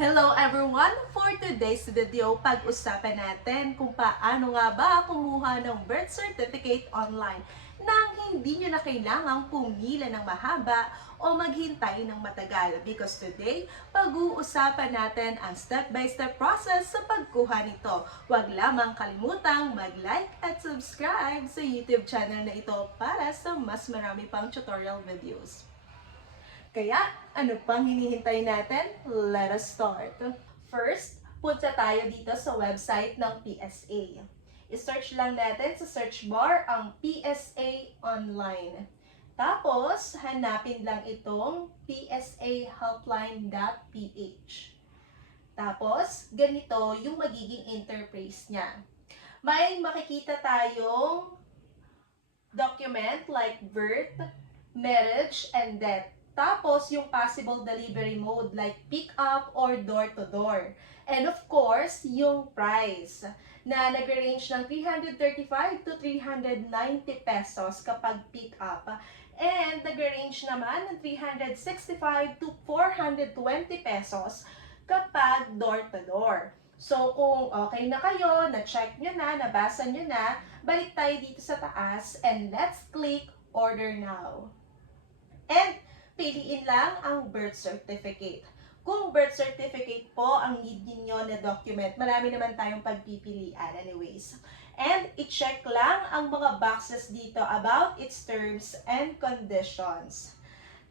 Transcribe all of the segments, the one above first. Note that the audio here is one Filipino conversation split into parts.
Hello everyone! For today's video, pag-usapan natin kung paano nga ba kumuha ng birth certificate online nang hindi nyo na kailangang pumila ng mahaba o maghintay ng matagal. Because today, pag-uusapan natin ang step-by-step process sa pagkuha nito. Huwag lamang kalimutang mag-like at subscribe sa YouTube channel na ito para sa mas marami pang tutorial videos. Kaya, ano pang hinihintay natin? Let us start. First, punta tayo dito sa website ng PSA. I-search lang natin sa search bar ang PSA Online. Tapos, hanapin lang itong psahelpline.ph. Tapos, ganito yung magiging interface niya. May makikita tayong document like birth, marriage, and death. Tapos, yung possible delivery mode like pick up or door-to-door. And of course, yung price na nag-range ng 335 to 390 pesos kapag pick up. And nag-range naman ng 365 to 420 pesos kapag door-to-door. So, kung okay na kayo, na-check nyo na, nabasa nyo na, balik tayo dito sa taas and let's click Order Now. And piliin lang ang birth certificate. Kung birth certificate po ang need niyo na document, marami naman tayong pagpipilian anyways. And i-check lang ang mga boxes dito about its terms and conditions.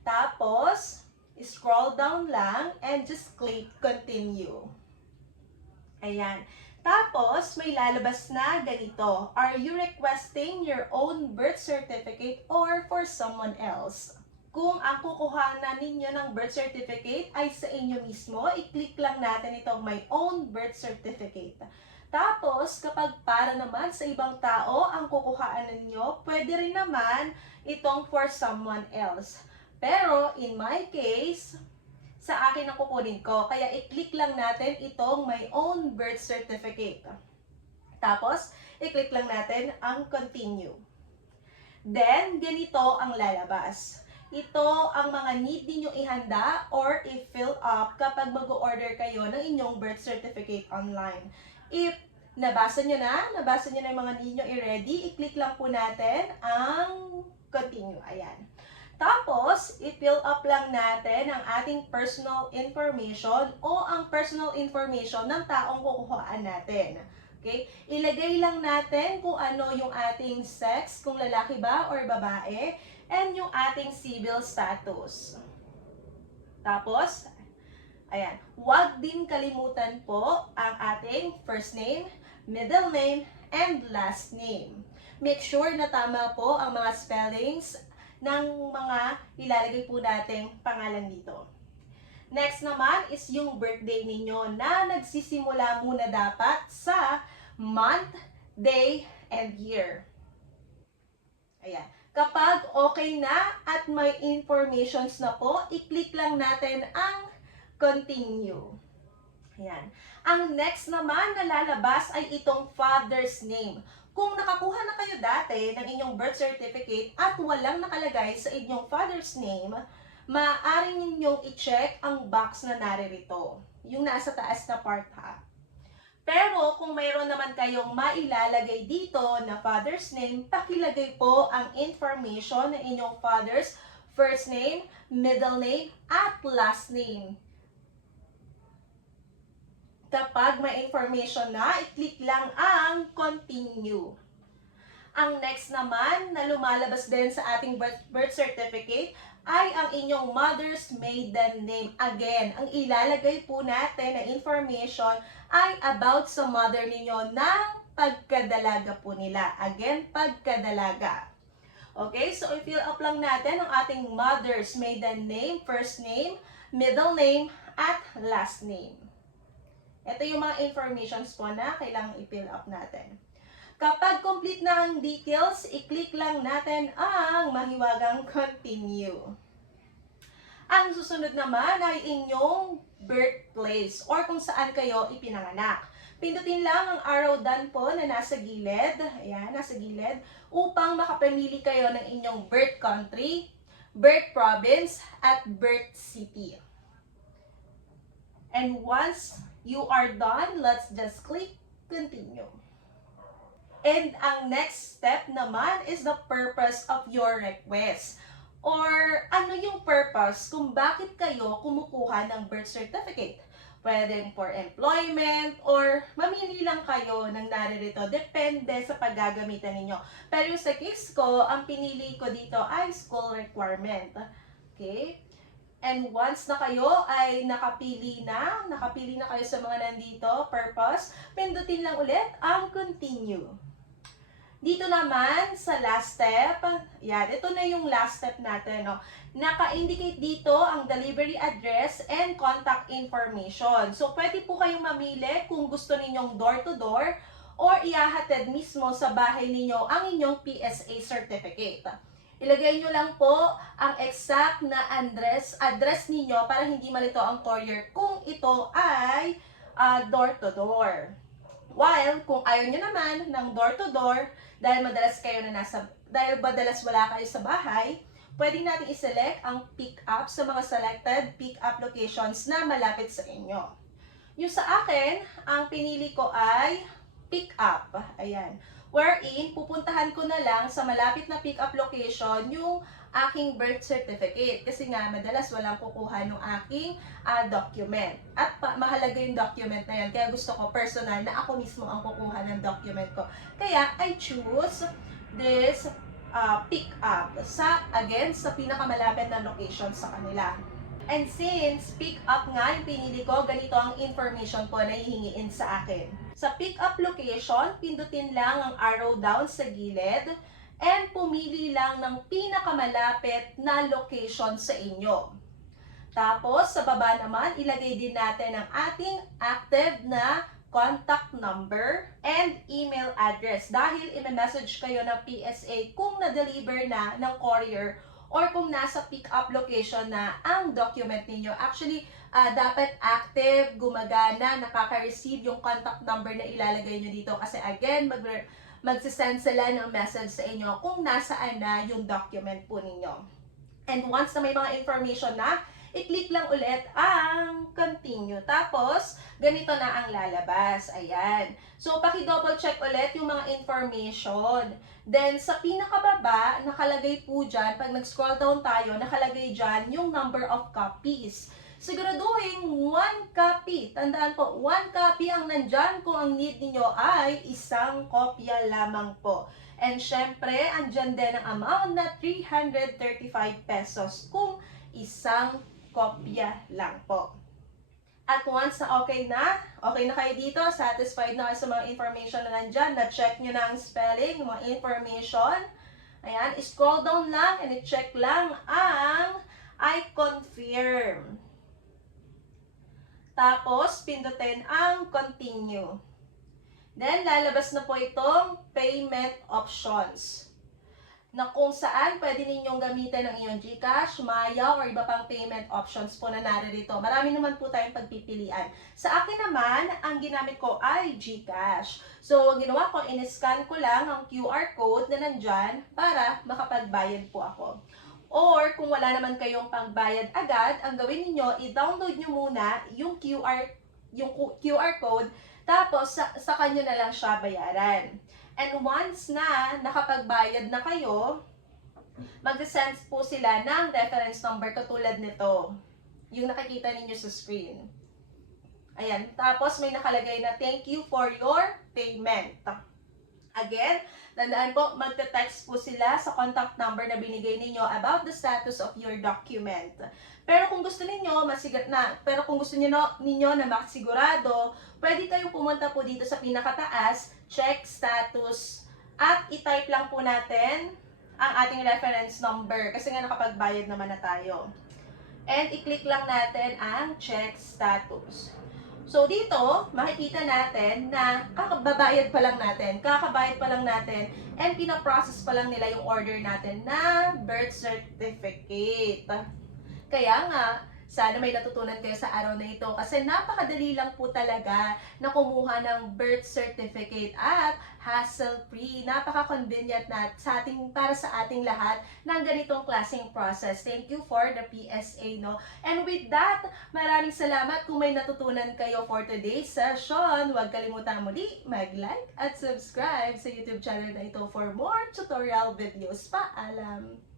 Tapos, scroll down lang and just click continue. Ayan. Tapos, may lalabas na ganito. Are you requesting your own birth certificate or for someone else? Kung ang kukuhanan ninyo ng birth certificate ay sa inyo mismo, i-click lang natin itong my own birth certificate. Tapos, kapag para naman sa ibang tao ang kukuhanan ninyo, pwede rin naman itong for someone else. Pero, in my case, sa akin ang kukunin ko. Kaya i-click lang natin itong my own birth certificate. Tapos, i-click lang natin ang continue. Then, ganito ang lalabas. Ito ang mga need ninyong ihanda or i-fill up kapag mag-order kayo ng inyong birth certificate online. If nabasa nyo na yung mga need nyo i-ready, i-click lang po natin ang continue. Ayan. Tapos, i-fill up lang natin ang ating personal information o ang personal information ng taong kukuhaan natin. Okay? Ilagay lang natin kung ano yung ating sex, kung lalaki ba or babae, and yung ating civil status. Tapos, ayan, huwag din kalimutan po ang ating first name, middle name, and last name. Make sure na tama po ang mga spellings ng mga ilalagay po nating pangalan dito. Next naman is yung birthday ninyo na nagsisimula muna dapat sa month, day, and year. Ayan. Kapag okay na at may informations na po, i-click lang natin ang continue. Ayan. Ang next naman na lalabas ay itong father's name. Kung nakakuha na kayo dati ng inyong birth certificate at walang nakalagay sa inyong father's name, maaari ninyong i-check ang box na naririto. Yung nasa taas na part ha. Pero kung mayroon naman kayong mailalagay dito na father's name, pakilagay po ang information ng inyong father's first name, middle name, at last name. Kapag may information na, i-click lang ang continue. Ang next naman na lumalabas din sa ating birth certificate ay ang inyong mother's maiden name. Again, ang ilalagay po natin na information ay about sa mother ninyo ng pagkadalaga po nila. Again, pagkadalaga. Okay, so i-fill up lang natin ang ating mother's maiden name, first name, middle name, at last name. Ito yung mga informations po na kailangang i-fill up natin. Kapag complete na ang details, i-click lang natin ang mahiwagang continue. Ang susunod naman ay inyong birthplace or kung saan kayo ipinanganak. Pindutin lang ang arrow down po na nasa gilid, ayan, nasa gilid, upang makapamili kayo ng inyong birth country, birth province, at birth city. And once you are done, let's just click continue. And ang next step naman is the purpose of your request. Or ano yung purpose kung bakit kayo kumukuha ng birth certificate. Pwedeng for employment or mamili lang kayo ng naririto. Depende sa paggagamitan ninyo. Pero sa case ko, ang pinili ko dito ay school requirement. Okay? And once na kayo ay nakapili na kayo sa mga nandito, purpose, pindutin lang ulit ang continue. Dito naman sa last step, yan, ito na yung last step natin, no? Naka-indicate dito ang delivery address and contact information. So, pwede po kayong mamili kung gusto ninyong door-to-door or ihahatid mismo sa bahay ninyo ang inyong PSA certificate. Ilagay nyo lang po ang exact na address ninyo para hindi malito ang courier kung ito ay door-to-door. While kung ayaw nyo naman ng door-to-door, dahil madalas wala kayo sa bahay, pwede natin i-select ang pick-up sa mga selected pick-up locations na malapit sa inyo. Yung sa akin, ang pinili ko ay pick-up. Ayan. Wherein, pupuntahan ko na lang sa malapit na pick-up location yung aking birth certificate. Kasi nga, madalas walang kukuha ng aking document. At mahalaga yung document na yan. Kaya gusto ko personal na ako mismo ang kukuha ng document ko. Kaya, I choose this pick-up sa pinakamalapit na location sa kanila. And since pick-up nga yung pinili ko, ganito ang information po na hihingiin sa akin. Sa pick-up location, pindutin lang ang arrow down sa gilid and pumili lang ng pinakamalapit na location sa inyo. Tapos, sa baba naman, ilagay din natin ang ating active na contact number and email address. Dahil i-message kayo ng PSA kung na-deliver na ng courier or kung nasa pick-up location na ang document ninyo. Actually, dapat active, gumagana, nakaka-receive yung contact number na ilalagay nyo dito. Kasi again, magsisend sila ng message sa inyo kung nasaan na yung document po ninyo. And once na may mga information na, i-click lang ulit ang continue. Tapos, ganito na ang lalabas. Ayan. So, paki-double check ulit yung mga information. Then, sa pinakababa, nakalagay po dyan, pag nag-scroll down tayo, nakalagay dyan yung number of copies. Siguraduhin 1 copy. Tandaan po, 1 copy ang nandyan kung ang need niyo ay isang kopya lamang po. And syempre, andyan din ang amount na 335 pesos kung isang kopya lang po. At once na okay na kayo dito, satisfied na kayo sa mga information na nandyan, na-check nyo na ang spelling, mga information, ayan, scroll down lang and i-check lang ang I confirm. Tapos, pindutin ang continue. Then, lalabas na po itong payment options, na kung saan pwede ninyong gamitin ang iyong GCash, Maya, or iba pang payment options po na naririto. Marami naman po tayong pagpipilian. Sa akin naman, ang ginamit ko ay GCash. So, ginawa ko, in-scan ko lang ang QR code na nandyan para makapagbayad po ako. Or, kung wala naman kayong pangbayad agad, ang gawin niyo, i-download nyo muna yung QR code, tapos sa kanyo na lang siya bayaran. And once na nakapagbayad na kayo, mag-send po sila ng reference number katulad nito. Yung nakikita ninyo sa screen. Ayan. Tapos may nakalagay na thank you for your payment. Again, tandaan po, magte-text po sila sa contact number na binigay ninyo about the status of your document. Pero kung gusto ninyo ninyo na makasigurado, pwede kayong pumunta po dito sa pinakataas, check status, at i-type lang po natin ang ating reference number kasi nga nakapagbayad naman na tayo. And i-click lang natin ang check status. So, dito, makikita natin na kakabayad pa lang natin, and pinaprocess pa lang nila yung order natin na birth certificate. Kaya nga, Sana may natutunan kayo sa araw na ito kasi napakadali lang po talaga na kumuha ng birth certificate at hassle-free. Napaka-convenient na para sa ating lahat ng ganitong klaseng process. Thank you for the PSA, no? And with that, maraming salamat kung may natutunan kayo for today's session. Huwag kalimutan muli mag-like at subscribe sa YouTube channel na ito for more tutorial videos. Paalam!